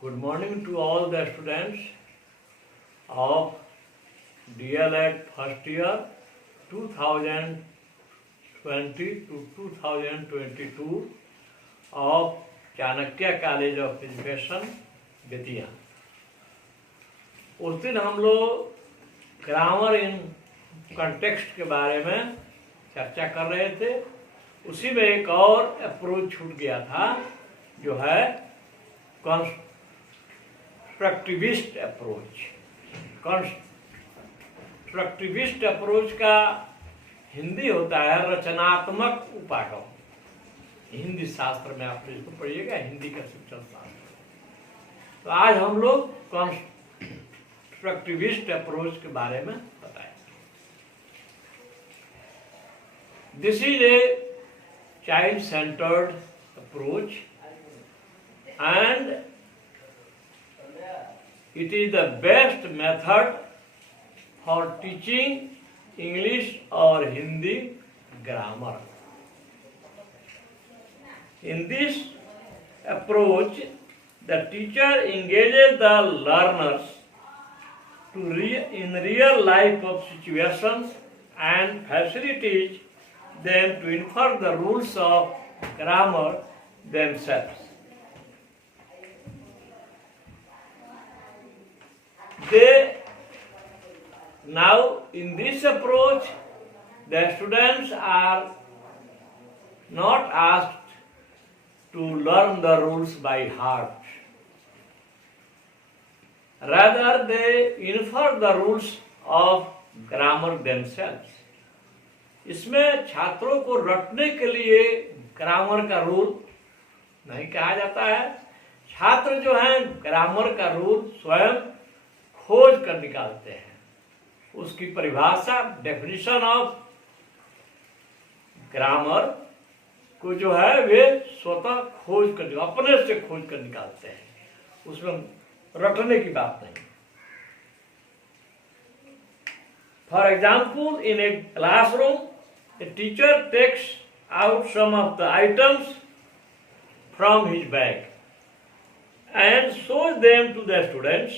Good morning to all the students of DLED first year 2020 to 2022 of Chanakya college of education Bettiah. उस दिन हम लोग grammar in context के बारे में चर्चा कर रहे थे। उसी में एक और अप्रोच छूट गया था जो है कंस्ट्रक्टिविस्ट अप्रोच। कंस्ट्रक्टिविस्ट अप्रोच का हिंदी होता है रचनात्मक उपागम। हिंदी शास्त्र में आप इसको पढ़िएगा, हिंदी का शिक्षण शास्त्र। तो आज हम लोग कंस्ट्रक्टिविस्ट अप्रोच के बारे में बताएंगे। This is a child centred approach and it is the best method for teaching English or Hindi grammar. In this approach, the teacher engages the learners in real life of situations and facilitates them to infer the rules of grammar themselves. Now in this approach, the students are not asked to learn the rules by heart. Rather, they infer the rules of grammar themselves. इसमें छात्रों को रटने के लिए ग्रामर का रूल नहीं कहा जाता है। छात्र जो हैं ग्रामर का रूल स्वयं खोज कर निकालते हैं। उसकी परिभाषा, डेफिनेशन ऑफ ग्रामर को जो है वे स्वतः खोज कर, अपने से खोज कर निकालते हैं। उसमें रटने की बात नहीं। For example, in a classroom a teacher takes out some of the items from his bag and shows them to the students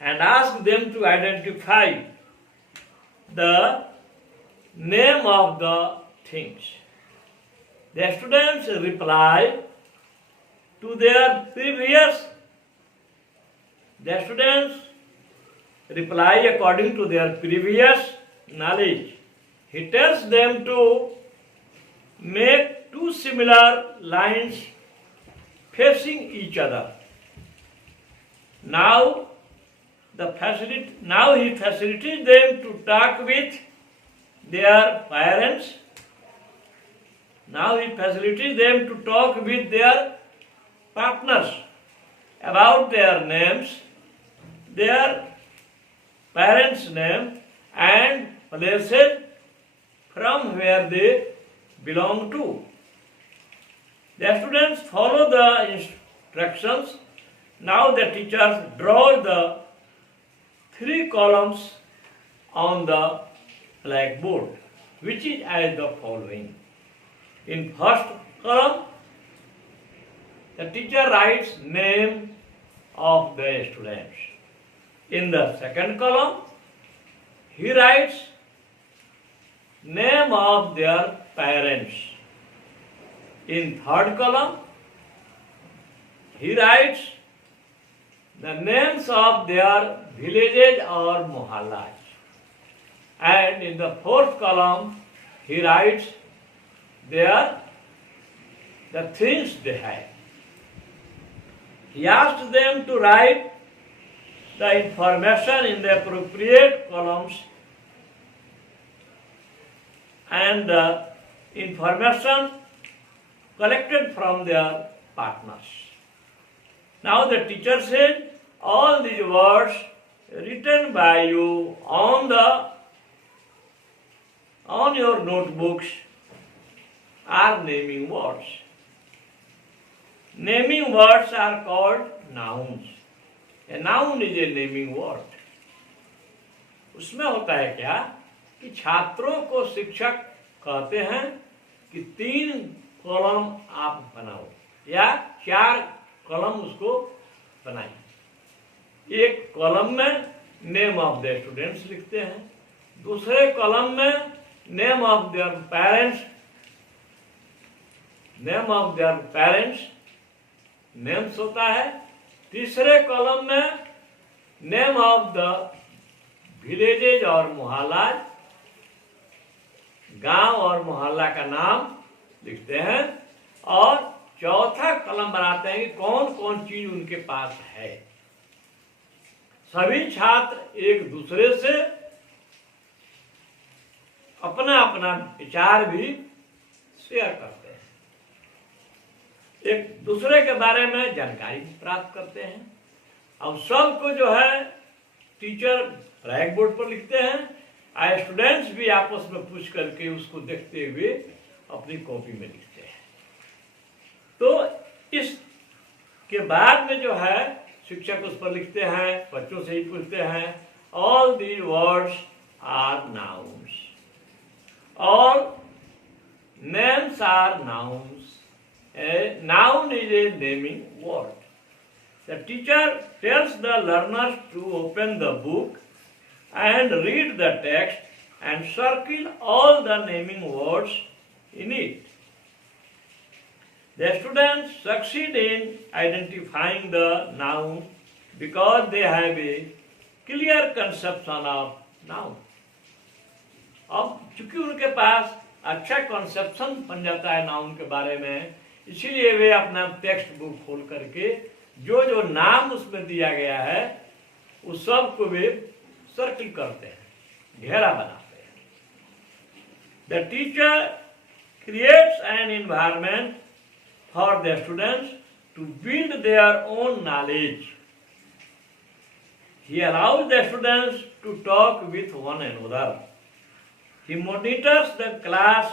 and ask them to identify the name of the things. The students reply to their previous. The students reply according to their previous knowledge. He tells them to make two similar lines facing each other. Now he facilitates them to talk with their parents. Now he facilitates them to talk with their partners about their names, their parents' name, and places from where they belong to. The students follow the instructions. Now the teachers draw the 3 columns on the blackboard, which is as the following. In first column, the teacher writes name of the students. In the second column, he writes name of their parents. In third column, he writes the names of their villages or mohallas. And in the fourth column, he writes the things they have. He asks them to write the information in the appropriate columns and the information collected from their partners. Now the teacher said, all these words written by you on your notebooks are naming words. Naming words are called nouns. A noun is a naming word. उसमें होता है क्या कि छात्रों को शिक्षक कहते हैं कि 3 कॉलम आप बनाओ या 4 कॉलम उसको बनाइए। एक कॉलम में नेम ऑफ द स्टूडेंट्स लिखते हैं, दूसरे कॉलम में name of their parents names होता है, तीसरे कॉलम में नेम ऑफ द विलेजेज और मोहल्ला, गांव और मोहल्ला का नाम लिखते हैं, और चौथा कॉलम बनाते हैं कि कौन कौन चीज उनके पास है। सभी छात्र एक दूसरे से अपना अपना विचार भी शेयर करते हैं, एक दूसरे के बारे में जानकारी प्राप्त करते हैं। अब सबको जो है टीचर ब्लैक बोर्ड पर लिखते हैं, और स्टूडेंट्स भी आपस में पूछ करके उसको देखते हुए अपनी कॉपी में लिखते हैं। तो इसके बाद में जो है शिक्षक उस पर लिखते हैं, बच्चों से ही पूछते हैं, all the words are nouns, all names are nouns, a noun is a naming word. The teacher tells the learners to open the book and read the text and circle all the naming words in it. The students succeed in identifying the noun because they have a clear conception of noun. अब चूंकि उनके पास अच्छा कॉन्सेप्शन बन जाता है नाउन के बारे में, इसीलिए वे अपना टेक्स्ट बुक खोल करके जो जो नाम उसमें दिया गया है उस सब को वे सर्किल करते हैं, घेरा बनाते हैं। The teacher creates an environment for the students to build their own knowledge. He allows the students to talk with one another. He monitors the class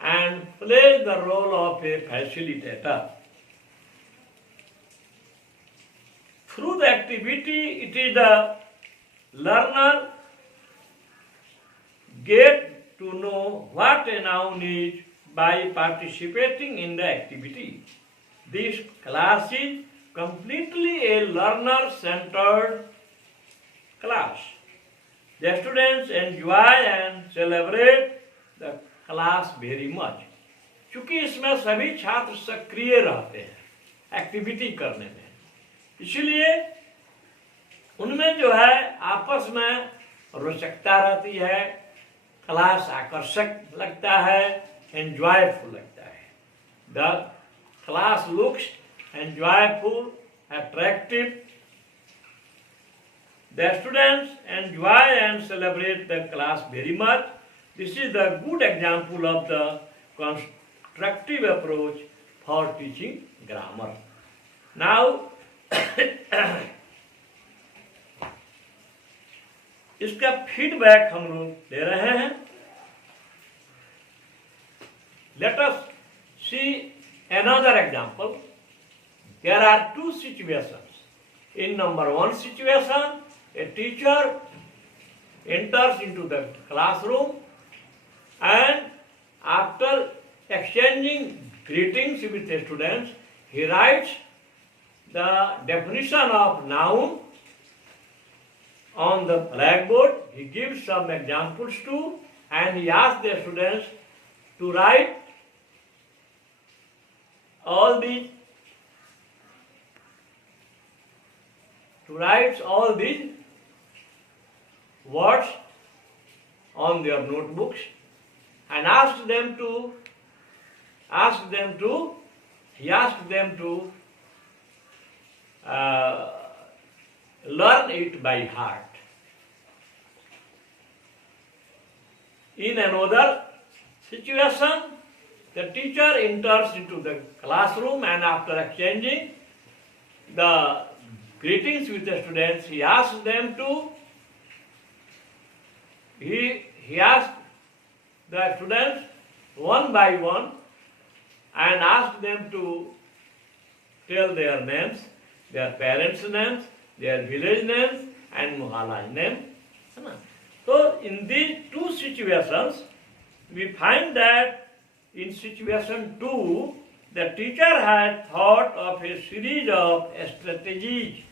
and plays the role of a facilitator. Through the activity, it is the learner get to know what a noun is by participating in the activity. This class is completely a learner-centered class. The students enjoy and celebrate the class very much. चूंकि इसमें सभी छात्र सक्रिय रहते हैं एक्टिविटी करने में, इसलिए उनमें जो है आपस में रोचकता रहती है, क्लास आकर्षक लगता है, एंजॉयफुल लगता है। The class looks enjoyful, attractive. The students enjoy and celebrate the class very much. This is the good example of the constructive approach for teaching grammar. Now, इसका फीडबैक हम लोग ले रहे हैं। Let us see another example. There are two situations. In number one situation, a teacher enters into the classroom and after exchanging greetings with the students, he writes the definition of noun on the blackboard. He gives some examples too, and he asks the students to write all these words on their notebooks, and he asked them to learn it by heart. In another situation, the teacher enters into the classroom and after exchanging the greetings with the students, he asks them to he asked the students one by one and asked them to tell their names, their parents' names, their village names, and Mohalla name. So in these two situations, we find that in situation 2, the teacher has thought of a series of strategies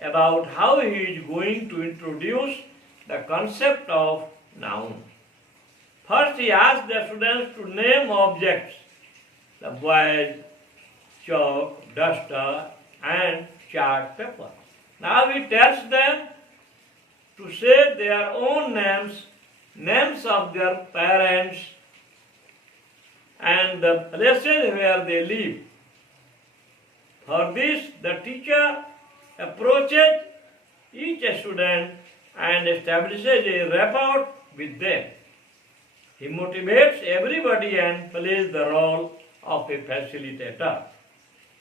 about how he is going to introduce the concept of noun. First, he asked the students to name objects, the boys, chalk, duster, and chart paper. Now he tells them to say their own names, names of their parents, and the places where they live. For this, the teacher approaches each student and establishes a rapport with them. He motivates everybody and plays the role of a facilitator.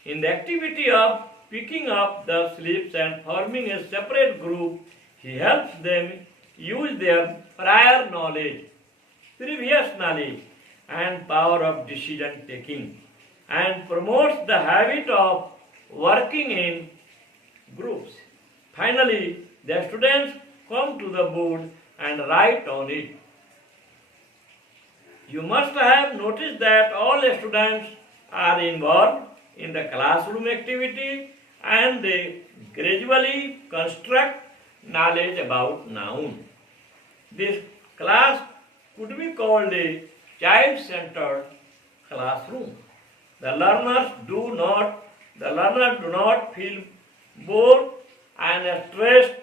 In the activity of picking up the slips and forming a separate group, he helps them use their prior knowledge, previous knowledge, and power of decision taking, and promotes the habit of working in groups. Finally, the students come to the board and write on it. You must have noticed that all students are involved in the classroom activity and they gradually construct knowledge about noun. This class could be called a child-centered classroom. The learners do not feel bored and stressed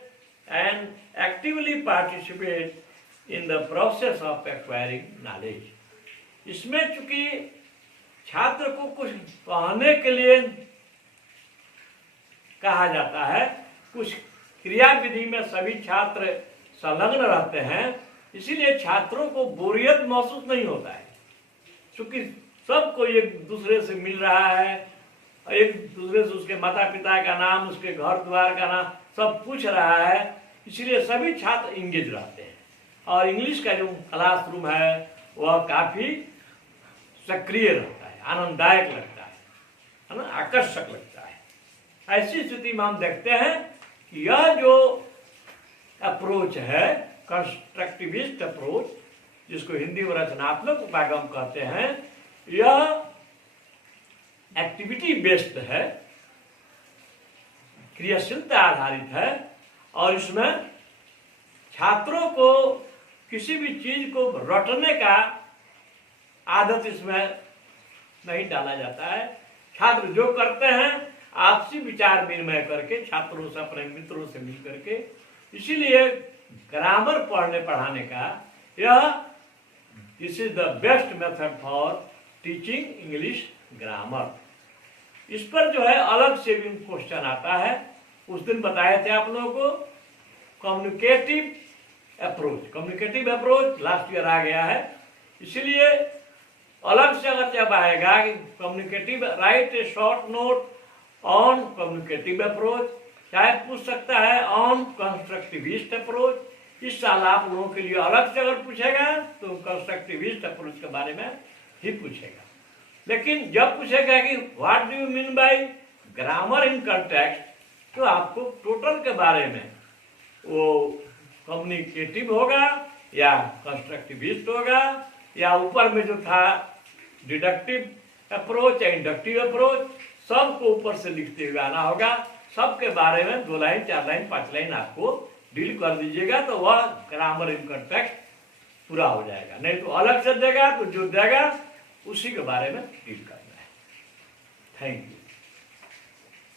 and actively participate in the process of acquiring knowledge. इसमें चूंकि छात्र को कुछ पढ़ने के लिए कहा जाता है, कुछ क्रियाविधि में सभी छात्र संलग्न रहते हैं, इसीलिए छात्रों को बोरियत महसूस नहीं होता है, क्योंकि सबको एक दूसरे से मिल रहा है, एक दूसरे से उसके माता पिता का नाम, उसके घर द्वार का नाम सब पूछ रहा है, इसलिए सभी छात्र इंगेज रहते हैं। और इंग्लिश का जो क्लासरूम है वह काफी सक्रिय रहता है, आनंददायक लगता है ना, आकर्षक लगता है। ऐसी स्थिति में हम देखते हैं कि यह जो अप्रोच है, कंस्ट्रक्टिविस्ट अप्रोच, जिसको हिंदी में रचनात्मक उपागम कहते हैं, यह एक्टिविटी बेस्ड है, क्रियाशीलता आधारित है, और इसमें छात्रों को किसी भी चीज को रटने का आदत इसमें नहीं डाला जाता है। छात्र जो करते हैं आपसी विचार विनिमय करके, छात्रों से, अपने मित्रों से मिल करके, इसीलिए ग्रामर पढ़ने पढ़ाने का यह this is the best method for teaching English grammar. इस पर जो है अलग से भी क्वेश्चन आता है, उस दिन बताए थे आप लोगों को। कम्युनिकेटिव अप्रोच लास्ट ईयर आ गया है, इसलिए अलग से अगर जब आएगा कि communicative, right A short note on communicative approach, चाहे पूछ सकता है ऑन कंस्ट्रक्टिविस्ट अप्रोच। इस साल आप लोगों के लिए अलग से अगर पूछेगा तो कंस्ट्रक्टिविस्ट अप्रोच के बारे में ही पूछेगा। लेकिन जब पूछेगा कि what do you mean by grammar in context, तो आपको टोटल के बारे में वो कम्युनिकेटिव होगा या कंस्ट्रक्टिविस्ट होगा, या ऊपर में जो था डिडक्टिव अप्रोच या इंडक्टिव अप्रोच, सबको ऊपर से लिखते हुए आना होगा। सबके बारे में 2 लाइन 4 लाइन 5 लाइन आपको डील कर दीजिएगा, तो वह ग्रामर इन कंटेक्स्ट पूरा हो जाएगा। नहीं तो अलग से देगा तो जो देगा उसी के बारे में डील करना है। Thank you.